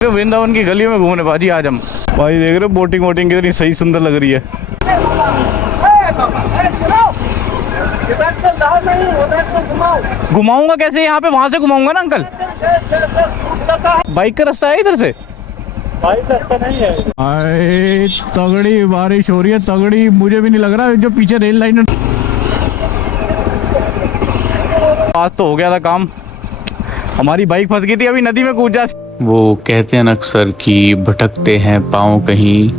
वृंदावन की गलियों में घूमने बाजी आज हम। भाई देख रहे हो बोटिंग वोटिंग कितनी सही सुंदर लग रही है। घुमाऊंगा कैसे यहाँ पे, वहां से घुमाऊंगा ना अंकल। बाइक का रास्ता है इधर से? बाइक रास्ता नहीं है। अरे तगड़ी बारिश हो रही है, तगड़ी। मुझे भी नहीं लग रहा जो पीछे रेल लाइन। आज तो हो गया था काम, हमारी बाइक फंस गई थी, अभी नदी में कूद जाती। वो कहते हैं अक्सर कि भटकते हैं पाँव कहीं,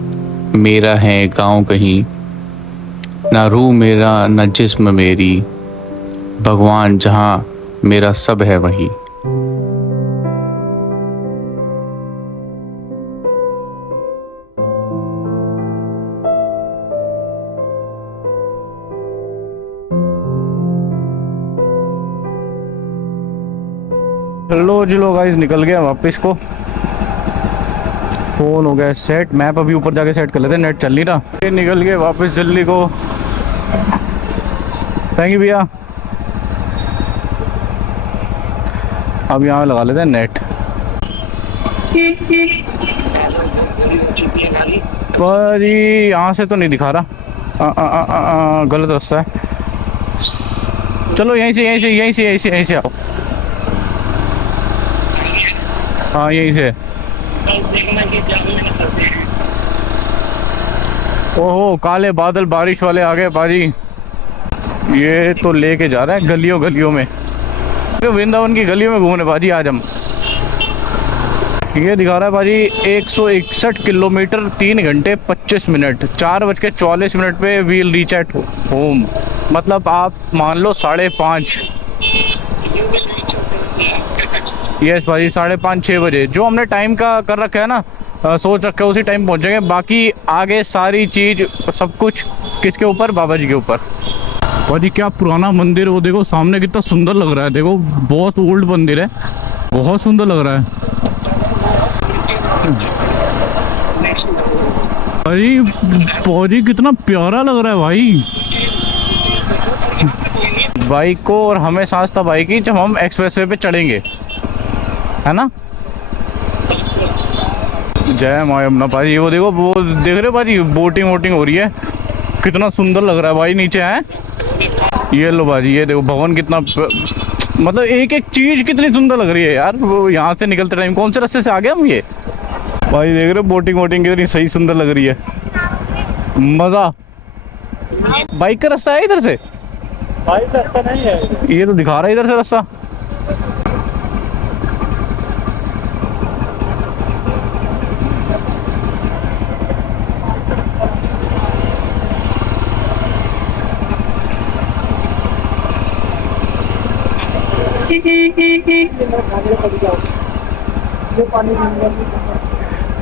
मेरा है गाँव कहीं, ना रूह मेरा ना जिस्म मेरी, भगवान जहाँ मेरा सब है वही। लो जी लो गाइस, निकल गया वापस को। फोन हो गया सेट, मैप अभी ऊपर जाके सेट कर लेते हैं, नेट चल नहीं रहा। ये निकल गए वापस जल्दी को। थैंक यू भैया। अब यहाँ लगा लेते हैं नेट। पर यहाँ से तो नहीं दिखा रहा, गलत रास्ता है। चलो यहीं से आओ। हाँ यहीं से। ओहो काले बादल बारिश वाले आ गए बाजी। ये तो लेके जा रहा है गलियों में, वृंदावन की गलियों में घूमने बाजी आज हम। ये दिखा रहा है बाजी 161 किलोमीटर 3 घंटे 25 मिनट, 4:44 पे वील रीच एट होम। मतलब आप मान लो 5:30। यस भाई 5:30-6 बजे जो हमने टाइम का कर रखा है ना, सोच रखे उसी टाइम पहुंचेंगे। बाकी आगे सारी चीज सब कुछ किसके ऊपर, बाबा जी के ऊपर। भाई क्या पुराना मंदिर, वो देखो सामने कितना सुंदर लग रहा है। देखो बहुत ओल्ड मंदिर है, बहुत सुंदर लग रहा है। भाई पौधी कितना प्यारा लग रहा है भाई। बाइक को और हमें सांस तब आएगी जब हम एक्सप्रेसवे पे चढ़ेंगे, है ना। जय माँ यमुना भाई। वो देखो, वो देख रहे हो भाई, बोटिंग वोटिंग हो रही है, कितना सुंदर लग रहा है भाई। नीचे है ये लो भाजी, ये देखो भवन कितना, मतलब एक एक चीज कितनी सुंदर लग रही है यार। वो यहाँ से निकलते टाइम कौन से रास्ते से आ गए हम ये। भाई देख रहे हो बोटिंग वोटिंग कितनी सही सुंदर लग रही है, मजा। बाइक का रास्ता है इधर से? बाइक रास्ता नहीं है, ये तो दिखा रहा है इधर से रास्ता।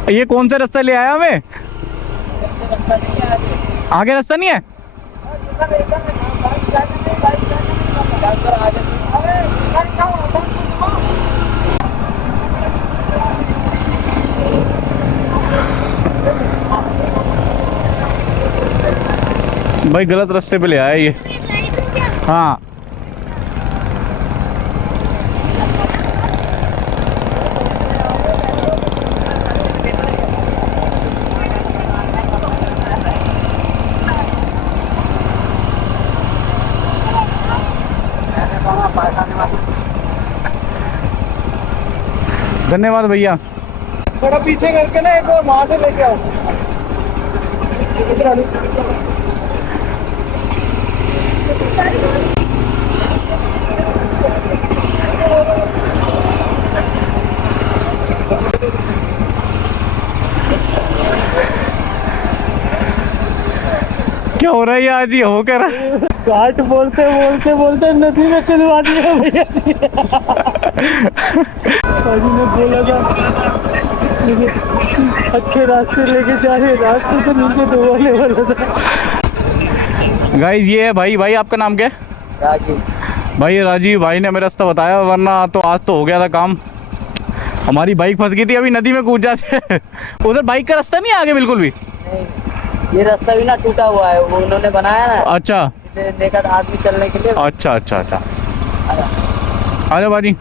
ये कौन सा रास्ता ले आया हमें? आगे रास्ता नहीं है? भाई गलत रास्ते पे ले आया ये। हाँ धन्यवाद भैया। थोड़ा पीछे करके ना एक और वहां से लेके आओ। क्या हो रहा है आज, ये हो क्या रहा है? घाट बोलते नदी में चलवा दिया भैया जी। ने बोला था अच्छे रास्ते लेके जा रहे, रास्ते से नीचे डुबाने वाला था। गाइस ये है भाई आपका नाम क्या है? राजीव भाई। राजीव भाई ने हमें रास्ता बताया, वरना तो आज तो हो गया था काम। हमारी बाइक फंस गई थी, अभी नदी में कूद जाते। उधर बाइक का रास्ता नहीं है आगे बिल्कुल भी। ये रास्ता भी ना टूटा हुआ है, वो उन्होंने बनाया ना। अच्छा देखा था आदमी चलने के लिए। अच्छा आजा बाजी।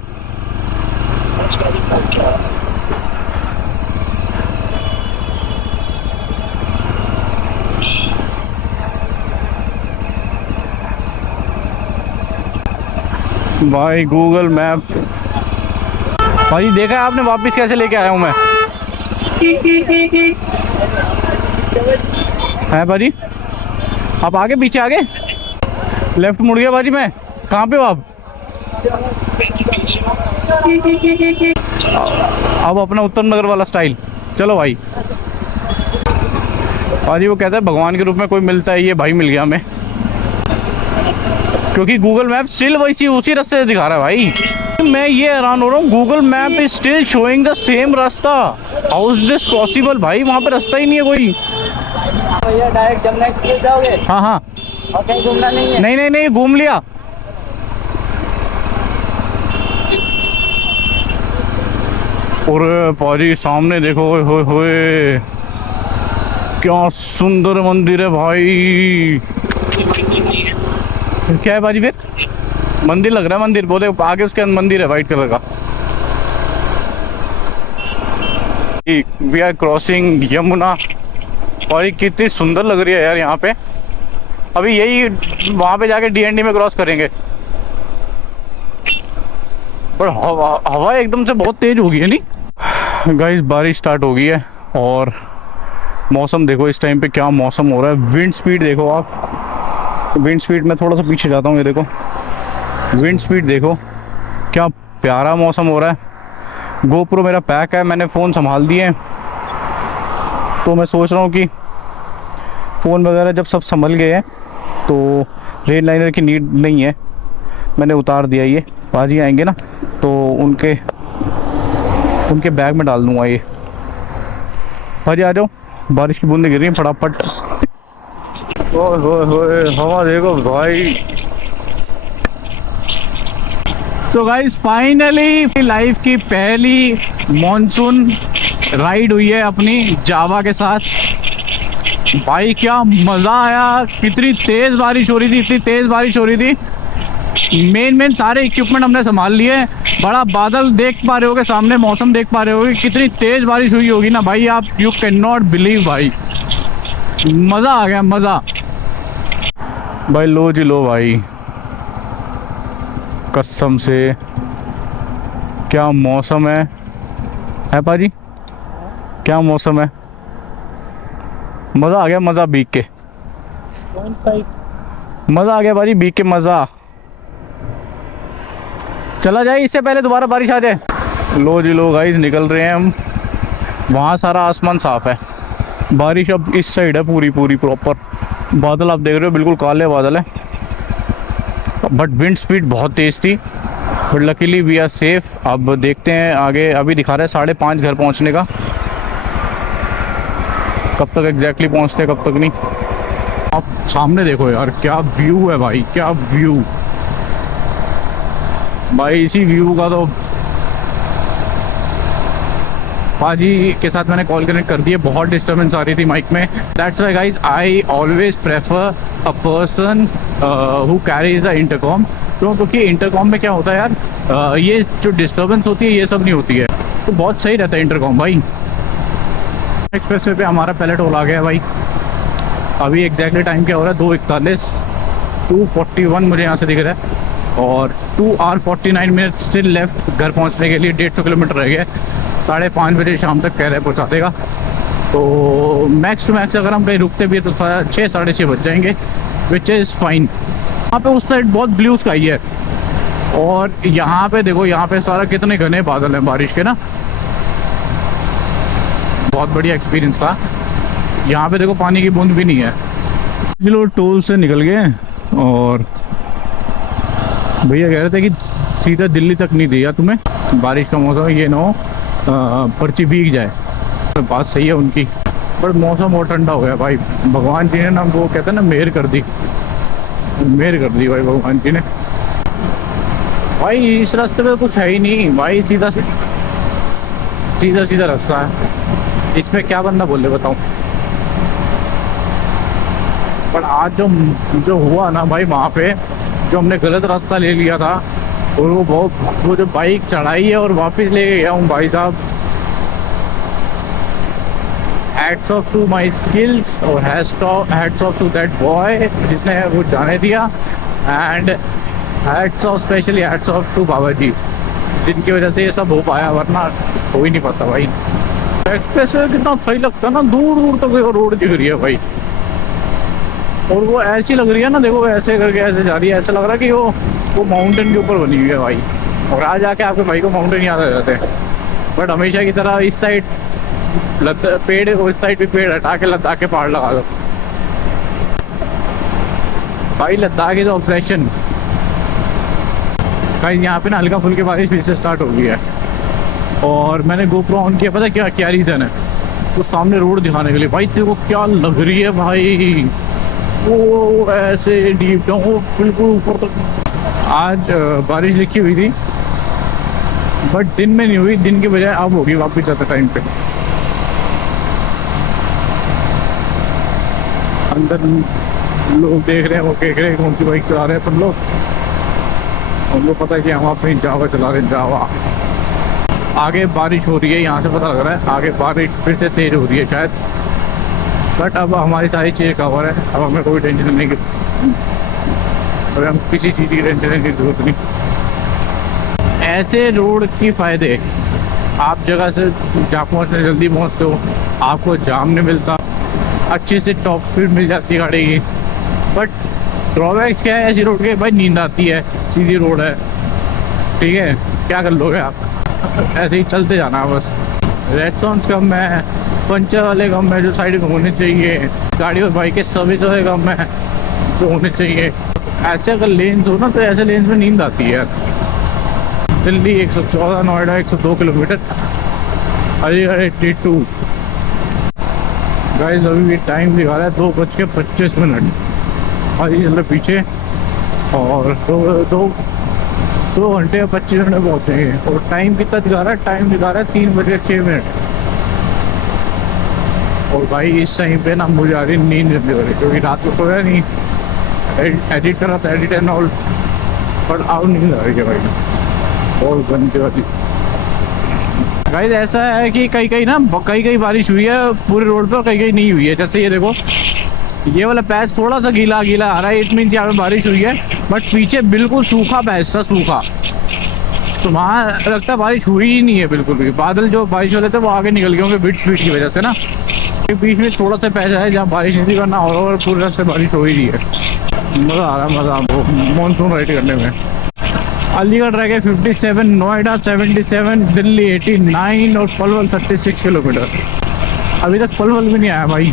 भाई गूगल मैप भाई देखा है आपने, वापस कैसे लेके आया हूँ मैं। है भाजी, आप आगे पीछे आगे लेफ्ट मुड़ गया भाजी। मैं कहाँ पे हो आप? अब अपना उत्तम नगर वाला स्टाइल। चलो भाई। भाजी वो कहता है भगवान के रूप में कोई मिलता है, ये भाई मिल गया हमें, क्योंकि गूगल मैप स्टिल वैसी उसी रास्ते से दिखा रहा है भाई। मैं ये हैरान हो रहा हूँ, Google map is still showing the same रास्ता। हाउ इज दिस पॉसिबल भाई? वहाँ पे रास्ता ही नहीं है कोई। भैया डायरेक्ट जमुना एक्सप्रेस जाओगे? हाँ हाँ। और कहीं घूमना नहीं है? नहीं नहीं नहीं, घूम लिया। और पाजी सामने देखो, होए होए क्या सुंदर मंदिर है भाई। क्या है बाजी? फिर मंदिर लग रहा है, मंदिर वो देखो आगे उसके मंदिर है वाइट कलर का। We are crossing Yamuna. और ये कितनी सुंदर लग रही है यार यहाँ पे। अभी यही वहाँ पे जाके डीएनडी में क्रॉस करेंगे। पर हवा एकदम से बहुत तेज हो गई है नहीं गाइस? बारिश स्टार्ट हो गई है और मौसम देखो इस टाइम पे क्या मौसम हो रहा है। विंड स्पीड देखो आप, विंड स्पीड में थोड़ा सा पीछे जाता हूँ, ये देखो विंड स्पीड देखो, क्या प्यारा मौसम हो रहा है। गोप्रो मेरा पैक है, मैंने फ़ोन संभाल दिए हैं, तो मैं सोच रहा हूँ कि फ़ोन वगैरह जब सब संभल गए हैं तो रेड लाइनर की नीड नहीं है, मैंने उतार दिया। ये पाजी आएंगे ना तो उनके बैग में डाल दूँगा ये। पाजी आ जाओ, बारिश की बूंदें गिर रही हैं फटाफट। ओए हवा देखो भाई। सो गाइस फाइनली लाइफ की पहली मॉनसून राइड हुई है अपनी जावा के साथ। भाई क्या मज़ा आया, कितनी तेज़ बारिश हो रही थी, इतनी तेज़ बारिश हो रही थी। मेन सारे इक्विपमेंट हमने संभाल लिए। बड़ा बादल देख पा रहे होगे सामने, मौसम देख पा रहे होगे, कितनी तेज़ बारिश हुई होगी ना भाई, आप यू कैन नॉट बिलीव भाई। मज़ा आ गया, मज़ा भाई। लो जी लो भाई, कसम से क्या मौसम है पाजी, क्या मौसम है। मज़ा आ गया, मज़ा भीग के, मज़ा आ गया भाजी भीग के, मज़ा। चला जाए इससे पहले दोबारा बारिश आ जाए। लो जी लो गाइस, निकल रहे हैं हम। वहाँ सारा आसमान साफ़ है, बारिश अब इस साइड है पूरी पूरी प्रॉपर। बादल आप देख रहे हो बिल्कुल काले बादल है, बट विंड स्पीड बहुत तेज़ थी, but luckily we are safe. अब देखते हैं आगे, अभी दिखा रहा है 5:30 घर पहुंचने का। कब तक एग्जैक्टली पहुंचते हैं कब तक नहीं। आप सामने देखो यार क्या व्यू है भाई, क्या व्यू भाई। इसी व्यू का तो पाजी के साथ मैंने कॉल कनेक्ट कर दिया, बहुत डिस्टर्बेंस आ रही थी माइक में। That's why guys I always prefer a person who carries the intercom. क्योंकि इंटरकॉम में क्या होता है यार, ये जो डिस्टर्बेंस होती है ये सब नहीं होती है, तो बहुत सही रहता है इंटरकॉम भाई। एक्सप्रेसवे पे हमारा पहले टोल आ गया भाई। अभी एग्जैक्टली टाइम क्या हो रहा है, 2:41, 2:41 मुझे यहाँ से दिख रहा है, और 2:49 स्टिल लेफ्ट घर पहुँचने के लिए। 150 किलोमीटर रह गया, 5:30 बजे शाम तक कह रहे पहुँचा देगा। तो मैक्स टू मैक्स अगर हम कहीं रुकते भी है तो 6 साढ़े 6 बज जाएंगे, विच इज़ फाइन। यहाँ पे उस साइड बहुत ब्लू स्काई है, और यहाँ पे देखो, यहाँ पे सारा कितने घने बादल हैं बारिश के ना। बहुत बढ़िया एक्सपीरियंस था। यहाँ पे देखो पानी की बूंद भी नहीं है। चलो टोल से निकल गए, और भैया कह रहे थे कि सीधा दिल्ली तक नहीं दिया तुम्हें, बारिश का मौसम ये ना हो पर्ची भीग जाए। तो बात सही है उनकी, पर मौसम और ठंडा हो गया भाई। भगवान जी ने ना, वो कहते हैं ना, मेहर कर दी, मेहर कर दी भाई भगवान जी ने। भाई इस रास्ते पे कुछ है ही नहीं भाई, सीधा सीधा रास्ता है, इसमें क्या बंदा बोले बताऊं। पर आज जो हुआ ना भाई, वहाँ पे जो हमने गलत रास्ता ले लिया था, और वो जो बाइक चढ़ाई है और वापस ले गया हूँ भाई साहब। Hats off to my skills, और hats off to that boy जिसने वो जाने दिया। And hats off, specially hats off to Baba ji, जिनकी वजह से ये सब हो पाया, वरना हो ही नहीं पाता भाई। एक्सप्रेस वे कितना सही लगता है ना, दूर दूर तक देखो रोड दिख रही है भाई, और वो ऐसी लग रही है ना, देखो ऐसे करके ऐसे जा रही है, ऐसा लग रहा है कि वो माउंटेन के ऊपर बनी हुई है भाई। और आज आके आपके भाई को माउंटेन याद आ जाते हैं, बट हमेशा की तरह इस साइड पेड़, उस साइड भी पेड़ हटा के लद्दाख के पहाड़ लगा दो भाई। लद्दाख इज ऑपरेशन भाई। यहाँ पे ना हल्का फुल्की बारिश फिर से स्टार्ट हो गई है, और मैंने GoPro ऑन किया, पता क्या क्या रीज़न है, तो सामने रोड दिखाने के लिए भाई। तेरे को क्या लग रही है भाई, वो ऐसे डीप डाउन, वो बिल्कुल ऊपर तक। आज बारिश लिखी हुई थी, बट दिन में नहीं हुई, दिन के बजाय अब होगी वापस जाते टाइम पे। अंदर लोग देख रहे हैं, वो देख रहे हैं कौन सी बाइक चला रहे हैं अपन लोग। उनको पता है कि हम अपनी जावा चला रहे हैं, जावा। आगे बारिश हो रही है, यहाँ से पता लग रहा है आगे बारिश फिर से तेज हो रही है शायद, बट अब हमारी सारी चीज़ें कवर है, अब हमें कोई टेंशन नहीं, और हम किसी चीज़ की टेंशन लेने की जरूरत नहीं। ऐसे रोड की फ़ायदे, आप जगह से जहाँ पहुँचने जल्दी पहुँचते हो, आपको जाम नहीं मिलता, अच्छे से टॉप स्पीड मिल जाती है गाड़ी की। बट ड्रॉबैक्स क्या है ऐसी रोड के भाई, नींद आती है, सीधी रोड है, ठीक है, क्या कर लोगे आप, ऐसे ही चलते जाना है बस। रेस्टोरेंट्स कम है, पंचर वाले कम है जो साइड में होने चाहिए, गाड़ी और बाइक के सर्विस वाले कम है जो होने चाहिए। ऐसे अगर लेन्स हो ना, तो ऐसे लेन्स में नींद आती है। दिल्ली 114, नोएडा 102 किलोमीटर, अलीगढ़ 82। गाइस अभी भी टाइम दिखा रहा है 2:25 और ये चल रहा पीछे, और दो घंटे 25 मिनट में पहुँचेंगे। और टाइम कितना दिखा रहा है, टाइम दिखा रहा है 3:06। और भाई इस टाइम पे ना मुझे आ रही नींद जल्दी हो रही, क्योंकि रात को सोया नहीं, एडिट कर रहा था, एडिट एंड ऑल, पर अब नींद आ रही है भाई, बहुत गंदी वाली। गाइस ऐसा है कि कहीं ना कहीं बारिश हुई है पूरे रोड पे, और कहीं नहीं हुई है। जैसे ये देखो, ये वाला पैच थोड़ा सा गीला गीला आ रहा है, इट मीन्स यहाँ पे बारिश हुई है, बट पीछे बिल्कुल सूखा पैच था, सूखा, तो वहाँ लगता है बारिश हुई ही नहीं है बिल्कुल भी। बादल जो बारिश वाले थे वो आगे निकल गए होंगे विंड स्पीड की वजह से ना। बीच में थोड़ा सा पैच है जहाँ बारिश नहीं करना, और पूरे रास्ते बारिश हो ही रही है। मज़ा आ रहा है, मज़ा आपको मानसून राइड करने में। अलीगढ़ रह गए 57, नोएडा 77, दिल्ली 89 और पलवल 36 किलोमीटर। अभी तक पलवल भी नहीं आया भाई।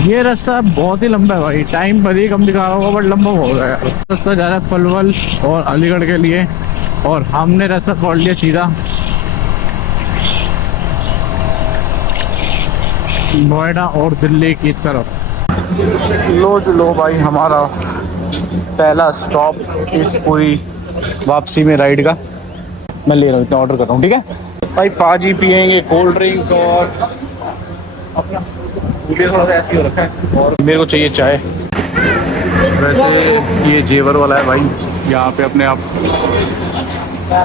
ये रास्ता बहुत ही लंबा है भाई, टाइम भले ही कम दिखा रहा होगा, बट लंबा हो गया यार। रास्ता जा रहा है पलवल और अलीगढ़ के लिए, और हमने रास्ता पकड़ लिया सीधा नोएडा और दिल्ली की तरफ। लो भाई, हमारा पहला स्टॉप इस पूरी वापसी में राइड का। मैं ले रहा हूँ, इतना ऑर्डर कर रहा हूँ, ठीक है भाई। पाजी पियेंगे, कोल्ड ड्रिंक्स, और अपना थोड़ा सा ऐसे ही हो रखा है, और मेरे को चाहिए चाय। वैसे ये जेवर वाला है भाई, यहाँ पे अपने आप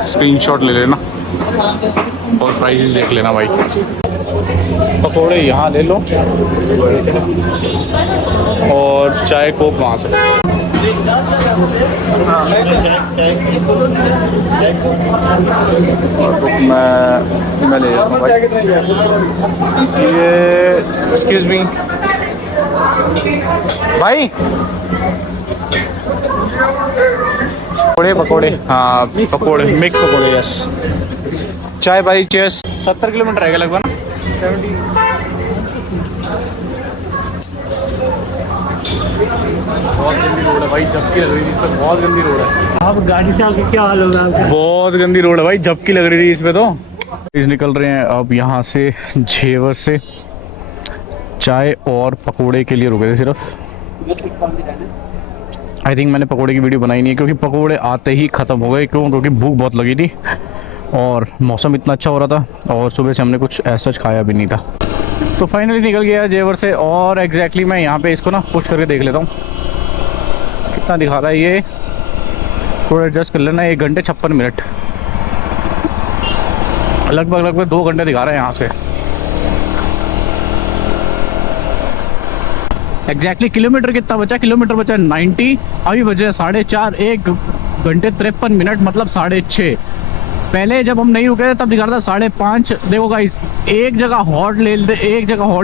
स्क्रीनशॉट ले लेना और प्राइसेस देख लेना भाई। पकौड़े यहाँ ले लो, और चाय कोक वहाँ से। मैं ले जाता हूँ भाई। ये एक्सक्यूज मी भाई, पकौड़े, हाँ पकौड़े, मिक्स पकौड़े, यस। चाय भाई, चेयर्स। 70 किलोमीटर रहेगा लगभग ना, 70। बहुत गंदी रोड है भाई, झपकी लग रही थी इस पर, बहुत गंदी रोड है। आप गाड़ी से आके क्या हाल होगा आपका? बहुत गंदी रोड है भाई, झपकी लग रही थी इस पे तो। इस निकल रहे हैं अब यहाँ से जेवर से, चाय और पकोड़े के लिए रुके थे सिर्फ। आई थिंक मैंने पकोड़े की वीडियो बनाई नहीं है, क्योंकि पकोड़े आते ही ख़त्म हो गए, क्योंकि भूख बहुत लगी थी और मौसम इतना अच्छा हो रहा था, और सुबह से हमने कुछ ऐसा खाया भी नहीं था। तो फाइनली निकल गया जेवर से, और एग्जैक्टली मैं यहाँ पे इसको ना पुश करके देख लेता हूँ कितना दिखा रहा है। ये थोड़ा एडजस्ट कर लेना, 1 घंटे 56 मिनट, लगभग 2 घंटे दिखा रहा है यहाँ से। एग्जैक्टली किलोमीटर कितना बचा, किलोमीटर बचा 90, अभी बचे 4:30, 1 घंटे 53 मिनट, मतलब 6:30। पहले जब हम नहीं रुके थे तब दिखा रहा था 5:30। देखो गाइस, एक जगह हॉल्ट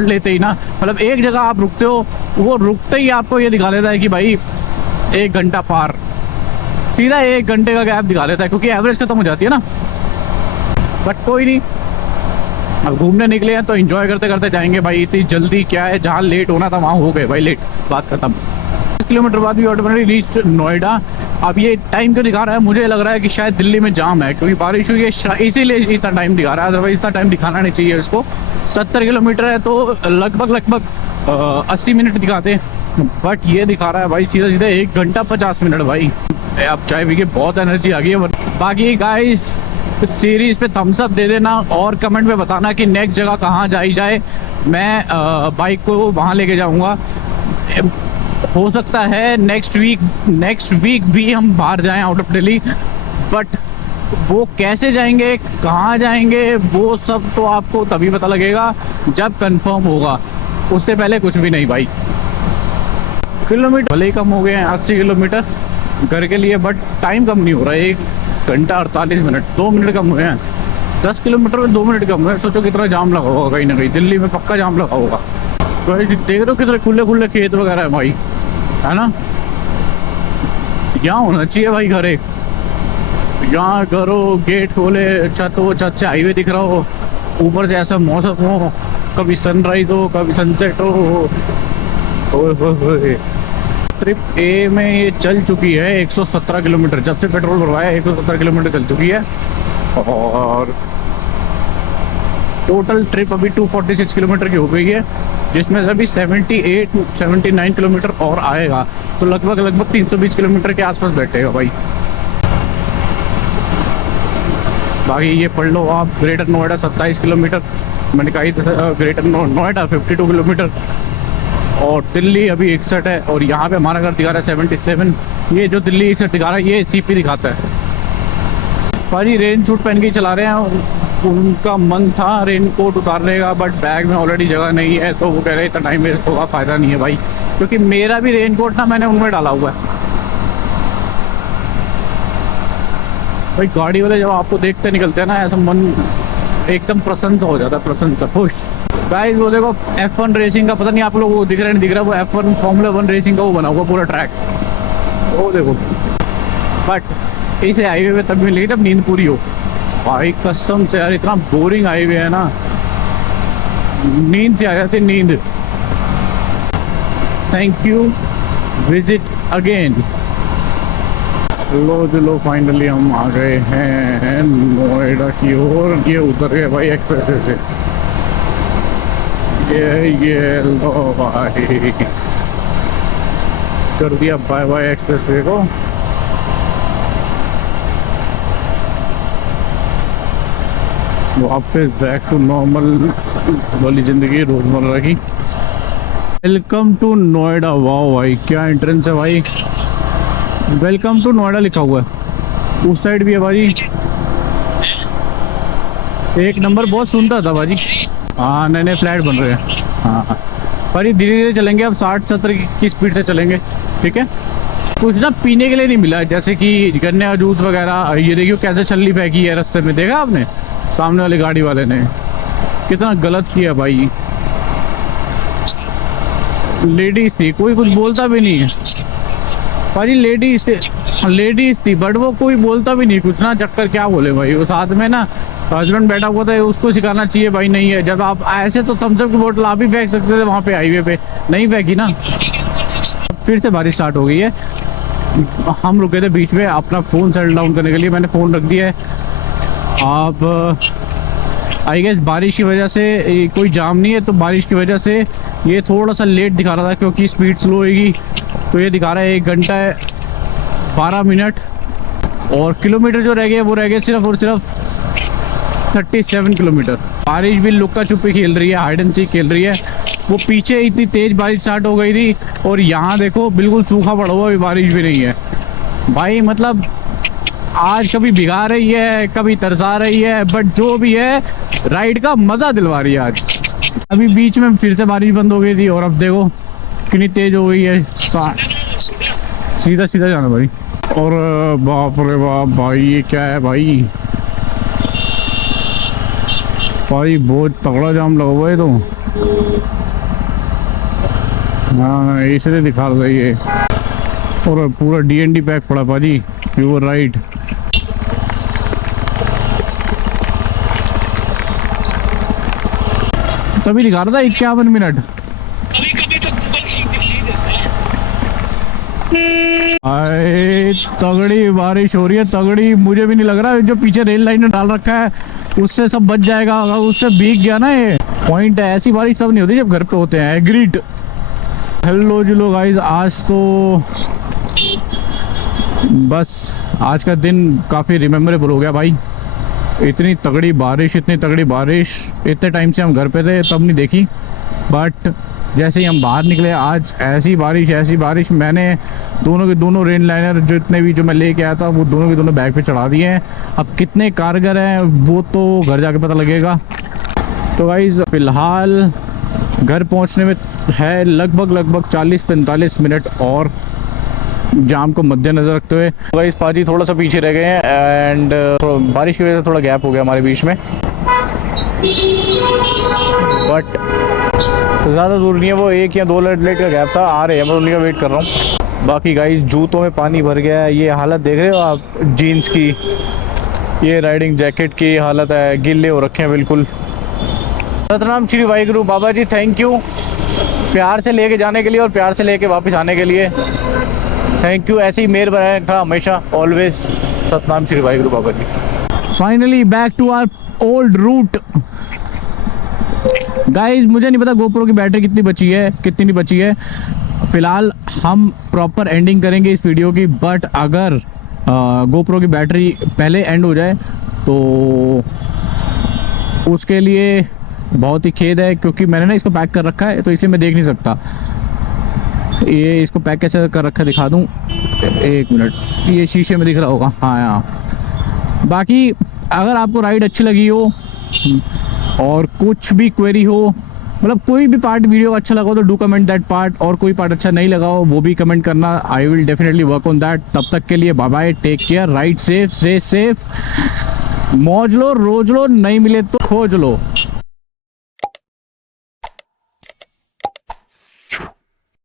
लेते ही ना, मतलब एक जगह आप रुकते हो, वो रुकते ही आपको ये दिखा देता है कि भाई 1 घंटा पार, सीधा 1 घंटे का गैप दिखा देता है, क्योंकि एवरेज खत्म हो जाती है ना। बट कोई नहीं, अब घूमने निकले हैं तो एंजॉय करते करते जाएंगे भाई। इतनी जल्दी क्या है, जहाँ लेट होना था वहाँ हो गए भाई लेट, बात खत्म। 10 किलोमीटर बाद भी ऑटोमेटिकली रीच नोएडा। अब ये टाइम क्यों दिखा रहा है, मुझे लग रहा है कि शायद दिल्ली में जाम है, क्योंकि बारिश हुई है, इसीलिए इतना टाइम दिखा रहा है, अदरवाइज इतना टाइम दिखाना नहीं चाहिए इसको। 70 किलोमीटर है तो लगभग 80 मिनट दिखाते हैं, बट ये दिखा रहा है भाई सीधा सीधा 1 घंटा 50 मिनट भाई। अब चाय पी के बहुत एनर्जी आ गई है। बाकी गाइस, इस सीरीज पे थम्स अप दे देना और कमेंट में बताना कि नेक्स्ट जगह कहाँ जाई जाए। मैं बाइक को वहाँ लेके जाऊँगा। हो सकता है नेक्स्ट वीक भी हम बाहर जाएं आउट ऑफ दिल्ली, बट वो कैसे जाएंगे, कहाँ जाएंगे, वो सब तो आपको तभी पता लगेगा जब कंफर्म होगा, उससे पहले कुछ भी नहीं भाई। किलोमीटर भले ही कम हो गए हैं, 80 किलोमीटर घर के लिए, बट टाइम कम नहीं हो रहा है। 1 घंटा 48 मिनट, 2 मिनट कम हुए हैं। 10 किलोमीटर में 2 मिनट कम हुए। सोचो कितना जाम लगा होगा, कहीं ना कहीं दिल्ली में पक्का जाम लगा होगा। तो देख रहे हो कितने खुले खेत वगैरह है भाई, है ना। यहाँ होना चाहिए भाई घर एक, यहाँ घर हो, गेट खोले, छत हो, छत से हाईवे दिख रहा हो, ऊपर से ऐसा मौसम हो, कभी सनराइज हो, कभी सनसेट हो। ट्रिप ए में ये चल चुकी है 117 किलोमीटर, जब से पेट्रोल भरवाया 117 किलोमीटर चल चुकी है, और टोटल ट्रिप अभी 246 किलोमीटर की हो गई है, जिसमें से अभी 79 किलोमीटर और आएगा, तो लगभग 320 किलोमीटर के आसपास बैठेगा भाई। बाकी ये पढ़ लो आप, ग्रेटर नोएडा 27 किलोमीटर, मैंने कहा ग्रेटर नोएडा 52 किलोमीटर, और दिल्ली अभी 61 है, और यहाँ पे हमारा घर दिखा रहा है 77। ये जो दिल्ली 61 दिखा रहा है ये सीपी दिखाता है भाई। रेन सूट पहन के चला रहे हैं, उनका मन था रेन कोट उतारने का, बट बैग में ऑलरेडी जगह नहीं है, तो वो कह रहे इतना टाइम वेस्ट होगा, फ़ायदा नहीं है भाई, क्योंकि मेरा भी रेन कोट ना मैंने उनमें डाला हुआ है भाई। गाड़ी वाले जब आपको देखते निकलते हैं ना, ऐसा मन एकदम प्रसन्न हो जाता है, प्रसन्न खुश। गाइस वो देखो F1 रेसिंग का, पता नहीं आप लोग वो दिख रहा है नहीं दिख रहा, वो F1 फॉर्मूला 1 रेसिंग का वो बना हुआ पूरा ट्रैक, वो देखो। बट इसे हाईवे पे तब मिलेगी जब नींद पूरी हो भाई, कसम से यार, इतना बोरिंग हाईवे है ना, नींद से आ जाती नींद। Thank you, visit again. Low finally हम आ गए हैं नोएडा की ओर। ये उतर गए भाई एक्सप्रेस से, ये लो भाई, कर दिया बाय बाय एक्सप्रेस को। वापस बैक टू नॉर्मल वाली जिंदगी रोजमर्रा की। Welcome to Noida. वाह भाई क्या एंट्रेंस है भाई, वेलकम टू नोएडा लिखा हुआ है, उस साइड भी है भाई। एक नंबर, बहुत सुंदर था भाजी। हाँ नए फ्लैट बन रहे हैं। हाँ भाई धीरे धीरे चलेंगे, अब 60-70 की स्पीड से चलेंगे, ठीक है। कुछ ना पीने के लिए नहीं मिला, जैसे कि गन्ने का जूस वगैरह। ये देखियो कैसे छल्ली फेंकी है रास्ते में, देखा आपने, सामने वाली गाड़ी वाले ने कितना गलत किया भाई। लेडीज थी, कोई कुछ बोलता भी नहीं है भाई, लेडीज थी बट वो कोई बोलता भी नहीं कुछ ना, चक्कर क्या बोले भाई। वो साथ में ना हस्बैंड बैठा हुआ था, उसको सिखाना चाहिए भाई, नहीं है जब आप ऐसे तो थम्स अप की बोतल आप ही फेंक सकते थे वहाँ पे हाईवे पे, नहीं फेंकी ना। फिर से बारिश स्टार्ट हो गई है, हम रुके थे बीच में अपना फ़ोन सेटल डाउन करने के लिए, मैंने फ़ोन रख दिया है। अब आई गेस बारिश की वजह से कोई जाम नहीं है, तो बारिश की वजह से ये थोड़ा सा लेट दिखा रहा था, क्योंकि स्पीड स्लो होगी, तो ये दिखा रहा है 1 घंटा 12 मिनट, और किलोमीटर जो रह गए वो रह गए सिर्फ और सिर्फ 37 किलोमीटर। बारिश भी लुक्का छुपी खेल रही है, हाइड एंड सीक खेल रही है। वो पीछे इतनी तेज़ बारिश स्टार्ट हो गई थी, और यहाँ देखो बिल्कुल सूखा पड़ा हुआ, अभी बारिश भी नहीं है भाई। मतलब आज कभी भिगा रही है, कभी तरसा रही है, बट जो भी है राइड का मज़ा दिलवा रही है आज। अभी बीच में फिर से बारिश बंद हो गई थी, और अब देखो कितनी तेज हो गई है। सीधा सीधा जाना भाई। और बाप रे बाप भाई, ये क्या है भाई, भाई बहुत तगड़ा जाम लगा हुआ है। तो हाँ इसलिए दिखा रहा है ये। और पूरा DND पैक पड़ा भाजी, यू वर राइट। तभी दिखा रहा था 51 मिनट। आए तगड़ी बारिश हो रही है, तगड़ी। मुझे भी नहीं लग रहा जो पीछे रेल लाइन में डाल रखा है उससे सब बच जाएगा। अगर उससे भीग गया ना, ये पॉइंट है। ऐसी बारिश तब नहीं होती जब घर पे होते हैं। एग्रीड। हेलो जुलो गाइस, आज तो बस आज का दिन काफ़ी रिमेम्बरेबल हो गया भाई। इतनी तगड़ी बारिश, इतनी तगड़ी बारिश इतने टाइम से हम घर पे थे तब नहीं देखी। बट जैसे ही हम बाहर निकले आज ऐसी बारिश। मैंने दोनों के दोनों रेन लाइनर जितने भी जो मैं लेके आया था वो दोनों के दोनों बैग पे चढ़ा दिए हैं। अब कितने कारगर हैं वो तो घर जाके पता लगेगा। तो गाइस फिलहाल घर पहुंचने में है लगभग 40-45 मिनट और, जाम को मद्देनजर रखते हुए। गाइस पाजी थोड़ा सा पीछे रह गए हैं एंड बारिश की वजह से थोड़ा गैप हो गया हमारे बीच में। बट ज़्यादा दूर नहीं है, वो 1 या 2 मिनट का गैप था। आ रहे हैं, मैं उन्हीं का वेट कर रहा हूँ। बाकी गाइस जूतों में पानी भर गया है। ये हालत देख रहे हो आप जीन्स की, ये राइडिंग जैकेट की हालत है, गिल्ले हो रखे हैं बिल्कुल। सतनाम श्री वाहिगुरु। बाबा जी थैंक यू प्यार से लेके जाने के लिए और प्यार से लेके वापस आने के लिए। थैंक यू, ऐसे ही मेहर बनाए रखना हमेशा, ऑलवेज। सतनाम श्री वाहिगुरु बाबा जी। Finally back to our old route. Guys मुझे नहीं पता गोप्रो की बैटरी कितनी नहीं बची है। फिलहाल हम प्रॉपर एंडिंग करेंगे इस वीडियो की। बट अगर गोप्रो की बैटरी पहले एंड हो जाए तो उसके लिए बहुत ही खेद है, क्योंकि मैंने ना इसको पैक कर रखा है तो इसलिए मैं देख नहीं सकता। ये इसको पैक कैसे कर रखा है दिखा दूँ, 1 मिनट। ये शीशे में दिख रहा होगा, हाँ। बाकी अगर आपको राइड अच्छी लगी हो और कुछ भी क्वेरी हो, मतलब कोई भी पार्ट वीडियो अच्छा लगा हो तो डू कमेंट दैट पार्ट, और कोई पार्ट अच्छा नहीं लगा हो वो भी कमेंट करना। I will definitely work on that. तब तक के लिए bye bye, take care, ride safe, stay safe, मौज लो, रोज लो, नहीं मिले तो खोज लो।